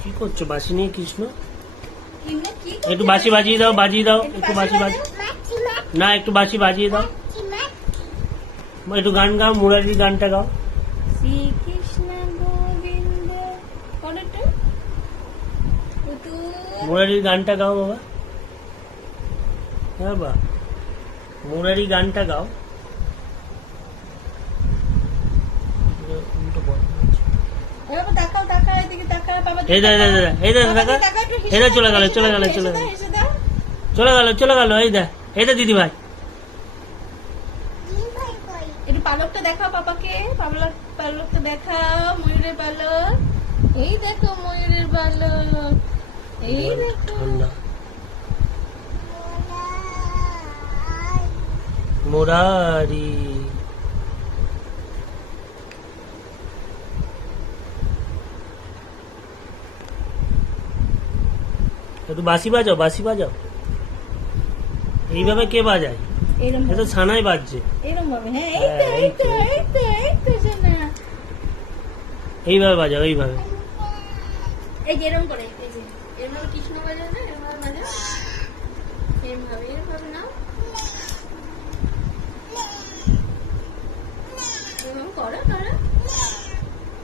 কি করছো বাঁশি নিয়ে কৃষ্ণ? এমনি কি করছে? একটু বাঁশি বাজিয়ে দাও, বাজিয়ে দাও, একটু বাঁশি বাজিয়ে না, একটু বাঁশি বাজিয়ে দাও, একটু গান গাও, মুরারির গানটা গাও। শ্রীকৃষ্ণ গোবিন্দ করো একটু। পুতুল। মুরারির গানটা গাও বাবা। হ্যাঁ বা মুরারি গানটা গাও। এ বাবা তাকাও তাকাও এদিকে তাকাও বাবা। এই দা এই দা এই দা দেখা, এই দা চলে গেল, চলে গেল, চলে গেল, চলে গেল, চলে গেল। এই দা দিদি ভাই। একটু পালকটা দেখাও পাপাকে, পালকটা দেখাও, ময়ূরের পালক। এই দেখো ময়ূরের পালক, এই দেখো। ঠান্ডা মুরারি। একটু বাঁশি বাজাও, বাঁশি বাজাও। এইভাবে কে বাজায়? এরকম এটা ছানাই বাজছে। এরকম ভাবে। হ্যাঁ এই তো এই তো এই তো সোনা। এইভাবে বাজাও, এইভাবে। এই যে এরকম করে, এই যে এরকম কৃষ্ণ বাজায় না, এরকম বাজাও, এরকম নাও, এরকম করো করো।